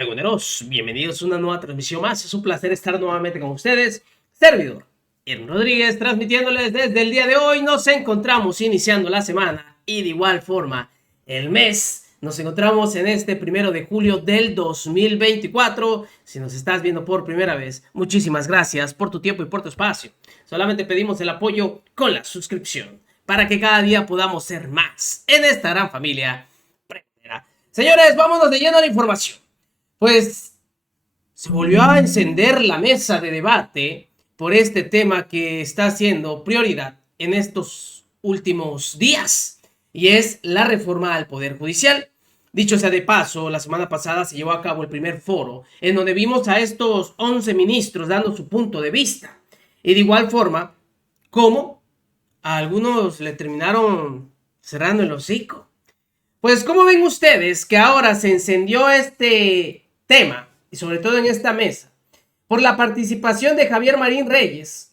Pregoneros, bienvenidos a una nueva transmisión más. Es un placer estar nuevamente con ustedes. Servidor Aaron Rodríguez, transmitiéndoles desde el día de hoy. Nos encontramos iniciando la semana y de igual forma el mes. Nos encontramos en este 1 de julio del 2024. Si nos estás viendo por primera vez, muchísimas gracias por tu tiempo y por tu espacio. Solamente pedimos el apoyo con la suscripción para que cada día podamos ser más en esta gran familia pregonera. Señores, vámonos de lleno a la información. Pues se volvió a encender la mesa de debate por este tema que está siendo prioridad en estos últimos días, y es la reforma al Poder Judicial. Dicho sea de paso, la semana pasada se llevó a cabo el primer foro en donde vimos a estos 11 ministros dando su punto de vista, y de igual forma como a algunos le terminaron cerrando el hocico. Pues, ¿cómo ven ustedes que ahora se encendió este tema, y sobre todo en esta mesa, por la participación de Javier Marín Reyes,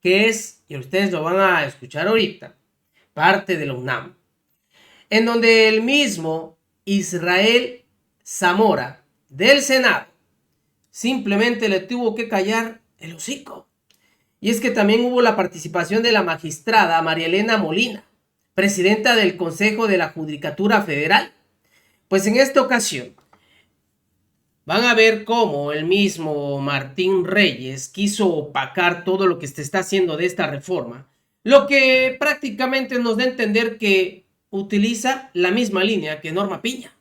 que es, y ustedes lo van a escuchar ahorita, parte de la UNAM, en donde el mismo Israel Zamora del Senado simplemente le tuvo que callar el hocico? Y es que también hubo la participación de la magistrada María Elena Molina, presidenta del Consejo de la Judicatura Federal. Pues en esta ocasión van a ver cómo el mismo Martín Reyes quiso opacar todo lo que se está haciendo de esta reforma, lo que prácticamente nos da a entender que utiliza la misma línea que Norma Piña.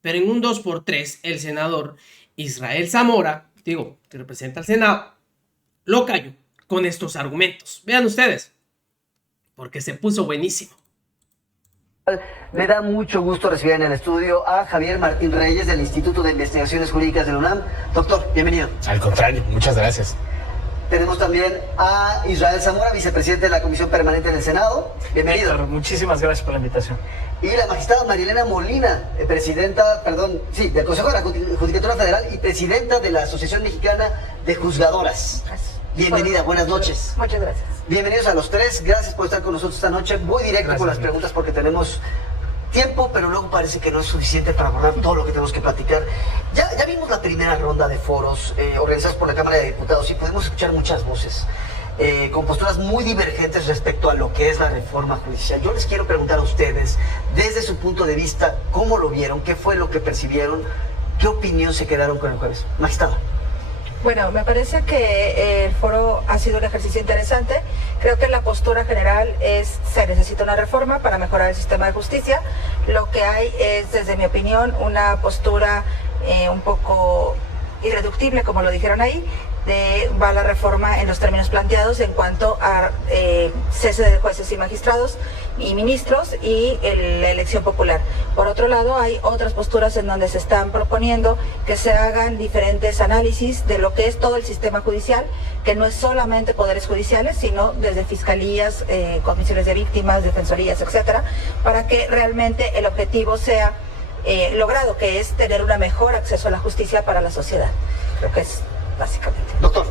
Pero en un 2x3, el senador Israel Zamora, que representa al Senado, lo cayó con estos argumentos. Vean ustedes, porque se puso buenísimo. Me da mucho gusto recibir en el estudio a Javier Martín Reyes del Instituto de Investigaciones Jurídicas de la UNAM. Doctor, bienvenido. Al contrario, muchas gracias. Tenemos también a Israel Zamora, vicepresidente de la Comisión Permanente del Senado. Bienvenido. Héctor, muchísimas gracias por la invitación. Y la magistrada María Elena Molina, presidenta, del Consejo de la Judicatura Federal y presidenta de la Asociación Mexicana de Juzgadoras. Gracias. Bienvenida, buenas noches. Muchas gracias. Bienvenidos a los tres, gracias por estar con nosotros esta noche. Voy directo con las preguntas porque tenemos tiempo, pero luego parece que no es suficiente para abordar todo lo que tenemos que platicar. Ya vimos la primera ronda de foros organizados por la Cámara de Diputados y pudimos escuchar muchas voces con posturas muy divergentes respecto a lo que es la reforma judicial. Yo les quiero preguntar a ustedes, desde su punto de vista, ¿cómo lo vieron? ¿Qué fue lo que percibieron? ¿Qué opinión se quedaron con el jueves? Magistrada. Bueno, me parece que el foro ha sido un ejercicio interesante. Creo que la postura general es se necesita una reforma para mejorar el sistema de justicia. Lo que hay es, desde mi opinión, una postura un poco irreductible, como lo dijeron ahí, va la reforma en los términos planteados en cuanto a cese de jueces y magistrados y ministros y la elección popular. Por otro lado, hay otras posturas en donde se están proponiendo que se hagan diferentes análisis de lo que es todo el sistema judicial, que no es solamente poderes judiciales, sino desde fiscalías, comisiones de víctimas, defensorías, etcétera, para que realmente el objetivo sea logrado, que es tener un mejor acceso a la justicia para la sociedad. Creo que es básicamente. Doctor.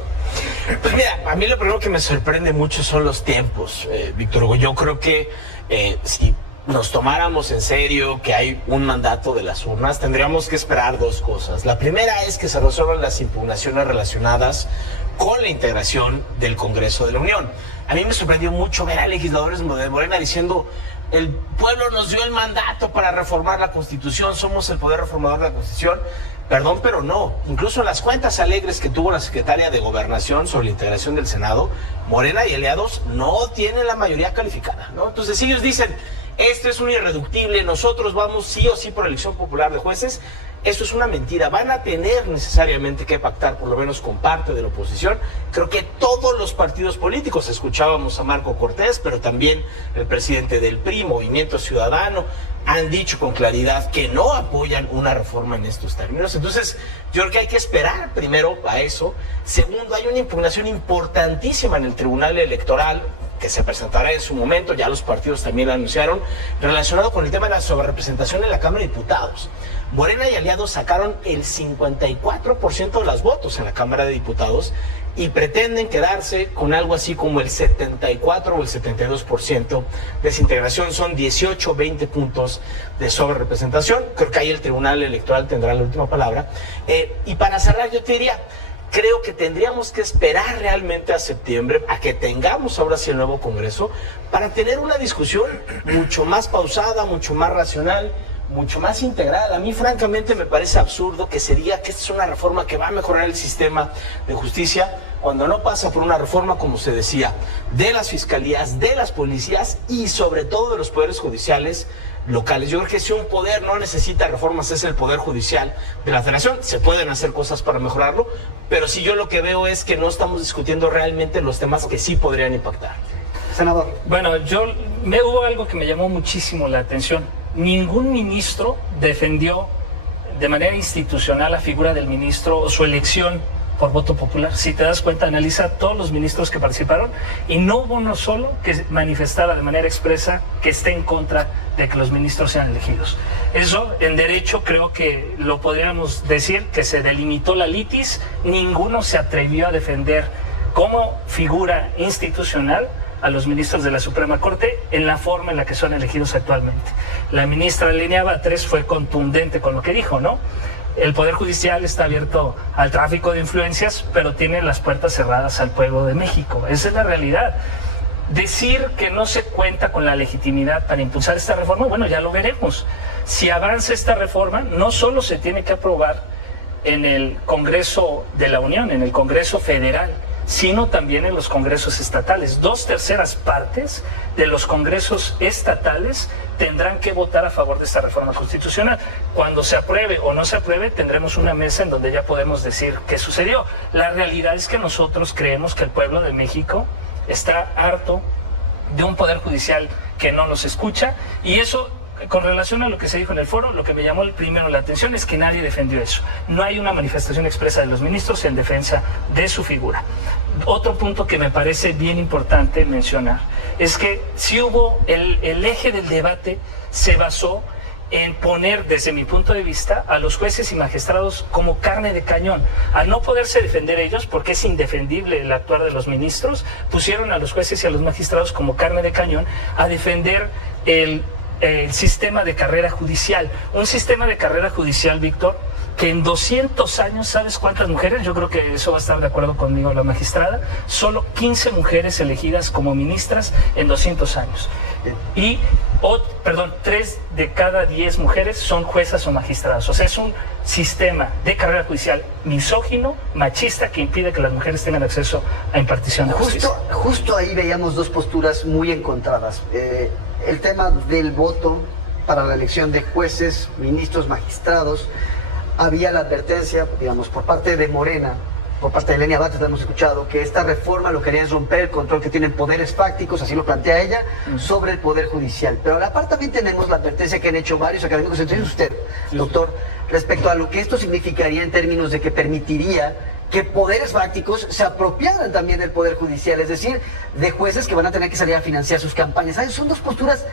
Pues mira, a mí lo primero que me sorprende mucho son los tiempos, Víctor Hugo. Yo creo que si nos tomáramos en serio que hay un mandato de las urnas, tendríamos que esperar dos cosas. La primera es que se resuelvan las impugnaciones relacionadas con la integración del Congreso de la Unión. A mí me sorprendió mucho ver a legisladores de Morena diciendo: el pueblo nos dio el mandato para reformar la Constitución, somos el poder reformador de la Constitución. Perdón, pero no. Incluso en las cuentas alegres que tuvo la secretaria de Gobernación sobre la integración del Senado, Morena y aliados no tienen la mayoría calificada, ¿no? Entonces ellos dicen: esto es un irreductible, nosotros vamos sí o sí por elección popular de jueces. Eso es una mentira. Van a tener necesariamente que pactar, por lo menos con parte de la oposición. Creo que todos los partidos políticos, escuchábamos a Marco Cortés, pero también el presidente del PRI, Movimiento Ciudadano, han dicho con claridad que no apoyan una reforma en estos términos. Entonces, yo creo que hay que esperar primero a eso. Segundo, hay una impugnación importantísima en el Tribunal Electoral que se presentará en su momento, ya los partidos también lo anunciaron, relacionado con el tema de la sobrerepresentación en la Cámara de Diputados. Morena y aliados sacaron el 54% de los votos en la Cámara de Diputados y pretenden quedarse con algo así como el 74 o el 72% de esa integración. Son 18, 20 puntos de sobrerepresentación. Creo que ahí el Tribunal Electoral tendrá la última palabra. Y para cerrar, yo te diría, creo que tendríamos que esperar realmente a septiembre, a que tengamos ahora sí el nuevo Congreso, para tener una discusión mucho más pausada, mucho más racional, mucho más integral. A mí francamente me parece absurdo que se diga que esta es una reforma que va a mejorar el sistema de justicia cuando no pasa por una reforma, como se decía, de las fiscalías, de las policías y sobre todo de los poderes judiciales locales. Yo creo que si un poder no necesita reformas es el Poder Judicial de la Federación. Se pueden hacer cosas para mejorarlo, pero sí, yo lo que veo es que no estamos discutiendo realmente los temas que sí podrían impactar. Senador. Bueno, hubo algo que me llamó muchísimo la atención. Ningún ministro defendió de manera institucional la figura del ministro o su elección por voto popular. Si te das cuenta, analiza a todos los ministros que participaron y no hubo uno solo que manifestara de manera expresa que esté en contra de que los ministros sean elegidos. Eso, en derecho, creo que lo podríamos decir, que se delimitó la litis. Ninguno se atrevió a defender como figura institucional a los ministros de la Suprema Corte en la forma en la que son elegidos actualmente. La ministra Lenia Batres fue contundente con lo que dijo, ¿no? El Poder Judicial está abierto al tráfico de influencias, pero tiene las puertas cerradas al pueblo de México. Esa es la realidad. Decir que no se cuenta con la legitimidad para impulsar esta reforma, bueno, ya lo veremos. Si avanza esta reforma, no solo se tiene que aprobar en el Congreso de la Unión, en el Congreso Federal, sino también en los congresos estatales. 2/3 partes de los congresos estatales tendrán que votar a favor de esta reforma constitucional. Cuando se apruebe o no se apruebe, tendremos una mesa en donde ya podemos decir qué sucedió. La realidad es que nosotros creemos que el pueblo de México está harto de un poder judicial que no los escucha, y eso, con relación a lo que se dijo en el foro, lo que me llamó primero la atención es que nadie defendió eso. No hay una manifestación expresa de los ministros en defensa de su figura. Otro punto que me parece bien importante mencionar es que si hubo el eje del debate se basó en poner, desde mi punto de vista, a los jueces y magistrados como carne de cañón. Al no poderse defender ellos, porque es indefendible el actuar de los ministros, pusieron a los jueces y a los magistrados como carne de cañón a defender el sistema de carrera judicial. Un sistema de carrera judicial, Víctor, que en 200 años, ¿sabes cuántas mujeres? Yo creo que eso va a estar de acuerdo conmigo la magistrada. Solo 15 mujeres elegidas como ministras en 200 años. Y, 3 de cada 10 mujeres son juezas o magistradas. O sea, es un sistema de carrera judicial misógino, machista, que impide que las mujeres tengan acceso a impartición de justicia. Justo ahí veíamos dos posturas muy encontradas. El tema del voto para la elección de jueces, ministros, magistrados. Había la advertencia, digamos, por parte de Morena, por parte de Lenia Batres, hemos escuchado que esta reforma lo que quería es romper el control que tienen poderes fácticos, así lo plantea ella, sobre el Poder Judicial. Pero a la par también tenemos la advertencia que han hecho varios académicos, entre usted, doctor, respecto a lo que esto significaría en términos de que permitiría que poderes fácticos se apropiaran también del Poder Judicial, es decir, de jueces que van a tener que salir a financiar sus campañas. ¿Sabes? Son dos posturas,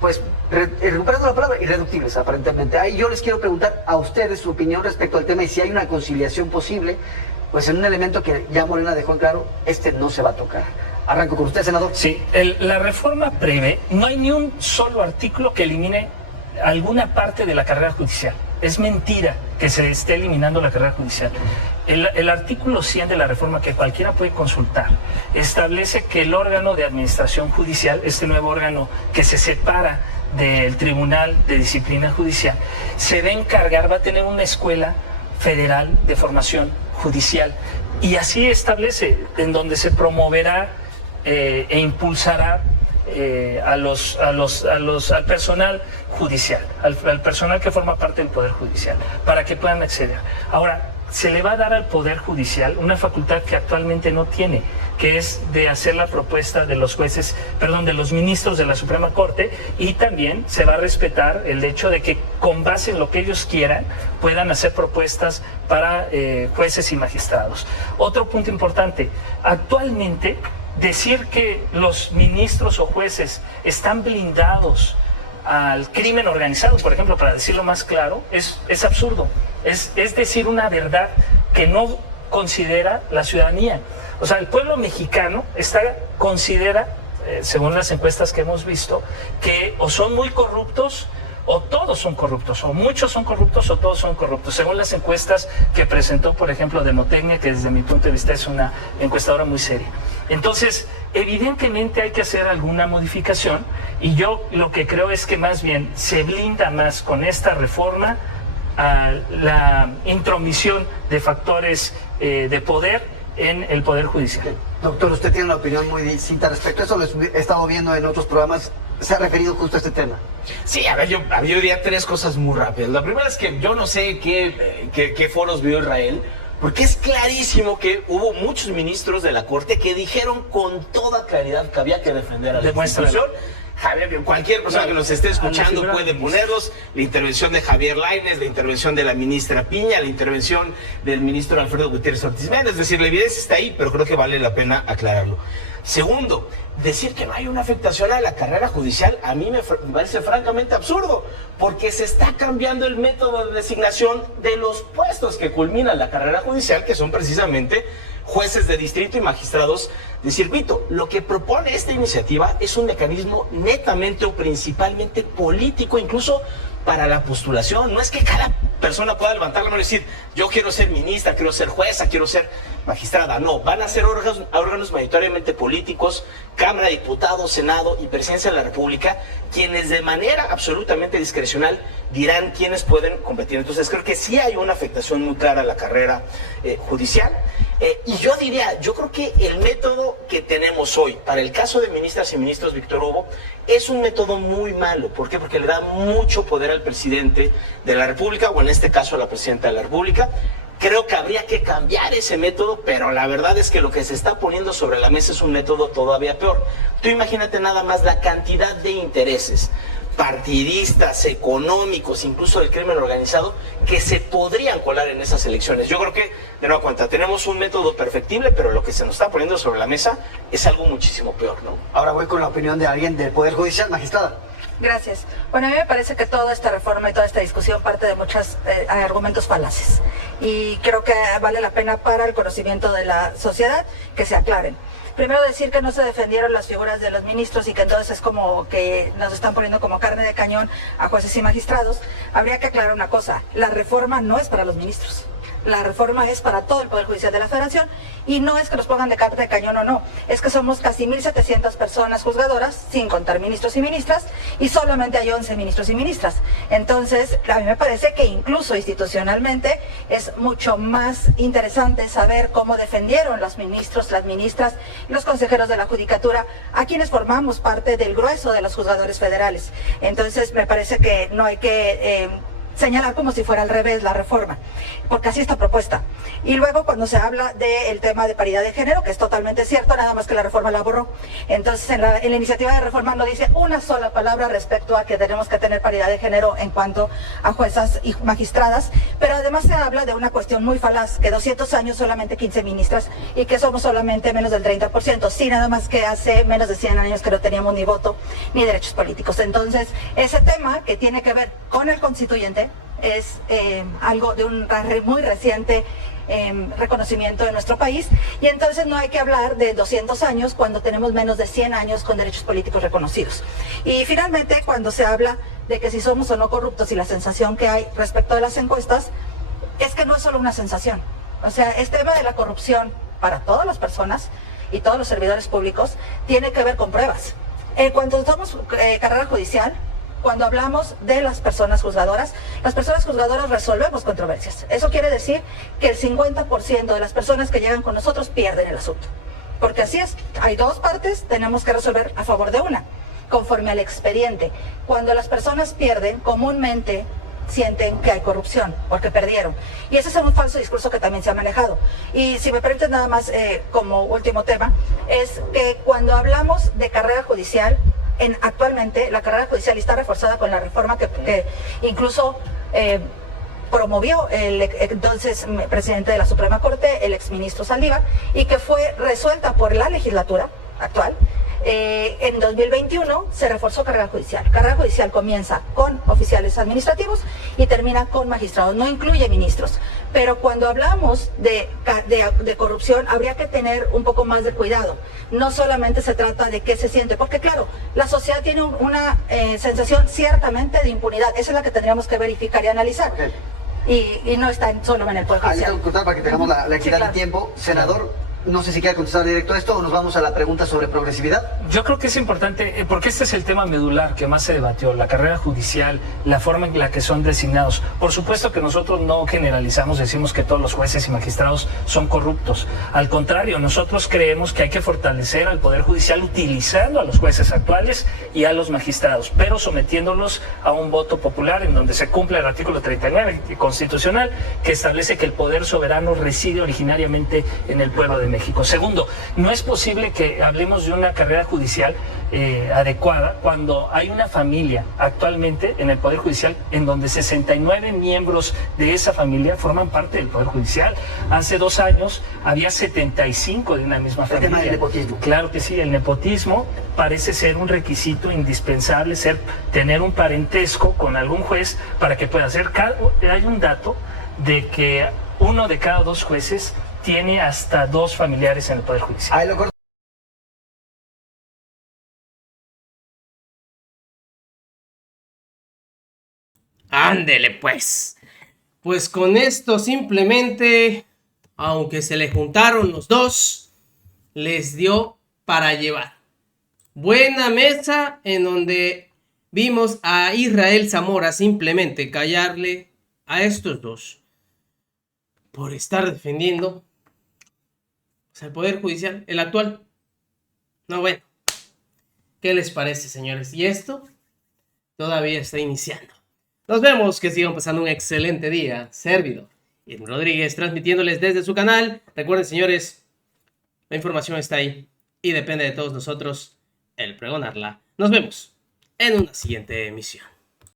pues, recuperando la palabra, irreductibles aparentemente. Ahí yo les quiero preguntar a ustedes su opinión respecto al tema y si hay una conciliación posible, pues en un elemento que ya Morena dejó en claro, no se va a tocar. Arranco con usted, senador. Sí, la reforma prevé, no hay ni un solo artículo que elimine alguna parte de la carrera judicial. Es mentira que se esté eliminando la carrera judicial. El artículo 100 de la reforma, que cualquiera puede consultar, establece que el órgano de administración judicial, este nuevo órgano que se separa del Tribunal de Disciplina Judicial, se va a encargar, va a tener una escuela federal de formación judicial, y así establece, en donde se promoverá e impulsará al personal judicial, al personal que forma parte del Poder Judicial, para que puedan acceder. Ahora, se le va a dar al Poder Judicial una facultad que actualmente no tiene, que es de hacer la propuesta de los de los ministros de la Suprema Corte, y también se va a respetar el hecho de que, con base en lo que ellos quieran, puedan hacer propuestas para jueces y magistrados. Otro punto importante, actualmente decir que los ministros o jueces están blindados al crimen organizado, por ejemplo, para decirlo más claro, es absurdo. Es decir una verdad que no considera la ciudadanía. O sea, el pueblo mexicano considera, según las encuestas que hemos visto, que o son muy corruptos o todos son corruptos, o muchos son corruptos o todos son corruptos, según las encuestas que presentó, por ejemplo, Demotecnia, que desde mi punto de vista es una encuestadora muy seria. Entonces, evidentemente hay que hacer alguna modificación, y yo lo que creo es que más bien se blinda más con esta reforma a la intromisión de factores de poder en el Poder Judicial. Doctor, usted tiene una opinión muy distinta respecto a eso, lo he estado viendo en otros programas, se ha referido justo a este tema. Sí, a ver, yo diría tres cosas muy rápidas. La primera es que yo no sé qué foros vio Israel, porque es clarísimo que hubo muchos ministros de la Corte que dijeron con toda claridad que había que defender a la institución. Javier, cualquier persona que nos esté escuchando puede ponerlos. La intervención de Javier Lainez, la intervención de la ministra Piña, la intervención del ministro Alfredo Gutiérrez Ortiz Méndez. Es decir, la evidencia está ahí, pero creo que vale la pena aclararlo. Segundo, decir que no hay una afectación a la carrera judicial a mí me parece francamente absurdo, porque se está cambiando el método de designación de los puestos que culminan la carrera judicial, que son precisamente jueces de distrito y magistrados de circuito. Lo que propone esta iniciativa es un mecanismo netamente o principalmente político, incluso para la postulación. No es que cada persona pueda levantar la mano y decir, yo quiero ser ministra, quiero ser jueza, quiero ser magistrada. No, van a ser órganos mayoritariamente políticos, Cámara de Diputados, Senado y Presidencia de la República, quienes de manera absolutamente discrecional dirán quiénes pueden competir. Entonces creo que sí hay una afectación muy clara a la carrera judicial. Y yo creo que el método que tenemos hoy para el caso de ministras y ministros, Víctor Hugo, es un método muy malo. ¿Por qué? Porque le da mucho poder al presidente de la República, o en este caso a la presidenta de la República. Creo que habría que cambiar ese método, pero la verdad es que lo que se está poniendo sobre la mesa es un método todavía peor. Tú imagínate nada más la cantidad de intereses partidistas, económicos, incluso del crimen organizado, que se podrían colar en esas elecciones. Yo creo que, de nueva cuenta, tenemos un método perfectible, pero lo que se nos está poniendo sobre la mesa es algo muchísimo peor, ¿no? Ahora voy con la opinión de alguien del Poder Judicial, magistrada. Gracias. Bueno, a mí me parece que toda esta reforma y toda esta discusión parte de muchos argumentos falaces. Y creo que vale la pena para el conocimiento de la sociedad que se aclaren. Primero, decir que no se defendieron las figuras de los ministros y que entonces es como que nos están poniendo como carne de cañón a jueces y magistrados. Habría que aclarar una cosa, la reforma no es para los ministros. La reforma es para todo el Poder Judicial de la Federación, y no es que nos pongan de carta de cañón o no, es que somos casi 1.700 personas juzgadoras, sin contar ministros y ministras, y solamente hay 11 ministros y ministras. Entonces, a mí me parece que incluso institucionalmente es mucho más interesante saber cómo defendieron los ministros, las ministras, los consejeros de la Judicatura, a quienes formamos parte del grueso de los juzgadores federales. Entonces, me parece que no hay que señalar como si fuera al revés la reforma, porque así está propuesta. Y luego cuando se habla del tema de paridad de género, que es totalmente cierto, nada más que la reforma la borró. Entonces en la iniciativa de reforma no dice una sola palabra respecto a que tenemos que tener paridad de género en cuanto a juezas y magistradas, pero además se habla de una cuestión muy falaz, que 200 años solamente 15 ministras y que somos solamente menos del 30%, sí, nada más que hace menos de 100 años que no teníamos ni voto ni derechos políticos. Entonces ese tema que tiene que ver con el constituyente es algo de un muy reciente reconocimiento de nuestro país, y entonces no hay que hablar de 200 años cuando tenemos menos de 100 años con derechos políticos reconocidos. Y finalmente, cuando se habla de que si somos o no corruptos y la sensación que hay respecto de las encuestas, es que no es solo una sensación. O sea, este tema de la corrupción para todas las personas y todos los servidores públicos tiene que ver con pruebas. Cuando somos carrera judicial, cuando hablamos de las personas juzgadoras resolvemos controversias. Eso quiere decir que el 50% de las personas que llegan con nosotros pierden el asunto. Porque así es, hay dos partes, tenemos que resolver a favor de una, conforme al expediente. Cuando las personas pierden, comúnmente sienten que hay corrupción, porque perdieron. Y ese es un falso discurso que también se ha manejado. Y si me permiten nada más como último tema, es que cuando hablamos de carrera judicial, actualmente la carrera judicial está reforzada con la reforma que incluso promovió el entonces presidente de la Suprema Corte, el exministro Saldívar, y que fue resuelta por la legislatura actual. En 2021 se reforzó carrera judicial. Carrera judicial comienza con oficiales administrativos y termina con magistrados. No incluye ministros, Pero cuando hablamos de corrupción, habría que tener un poco más de cuidado. No solamente se trata de qué se siente, porque claro, la sociedad tiene una sensación ciertamente de impunidad. Esa es la que tendríamos que verificar y analizar. Okay. Y no está solo en el Poder Judicial. Para que tengamos la equidad claro. de tiempo. Senador, no sé si quiere contestar directo a esto o nos vamos a la pregunta sobre progresividad. Yo creo que es importante, porque este es el tema medular que más se debatió, la carrera judicial, la forma en la que son designados. Por supuesto que nosotros no generalizamos, decimos que todos los jueces y magistrados son corruptos. Al contrario, nosotros creemos que hay que fortalecer al Poder Judicial utilizando a los jueces actuales y a los magistrados, pero sometiéndolos a un voto popular en donde se cumple el artículo 39 constitucional, que establece que el poder soberano reside originariamente en el pueblo de México. Segundo, no es posible que hablemos de una carrera judicial adecuada cuando hay una familia actualmente en el Poder Judicial en donde 69 miembros de esa familia forman parte del Poder Judicial. Hace 2 años había 75 de una misma familia. El tema del nepotismo. Claro que sí, el nepotismo parece ser un requisito indispensable, tener un parentesco con algún juez para que pueda ser. Hay un dato de que 1 de cada 2 jueces tiene hasta 2 familiares en el Poder Judicial. Ahí lo corto. Ándele pues. Pues con esto simplemente, aunque se le juntaron los dos, les dio para llevar. Buena mesa en donde vimos a Israel Zamora simplemente callarle a estos dos por estar defendiendo el Poder Judicial, el actual. No, bueno. ¿Qué les parece, señores? Y esto todavía está iniciando. Nos vemos, que sigan pasando un excelente día. Servidor Irving Rodríguez, transmitiéndoles desde su canal. Recuerden, señores, la información está ahí y depende de todos nosotros el pregonarla. Nos vemos en una siguiente emisión.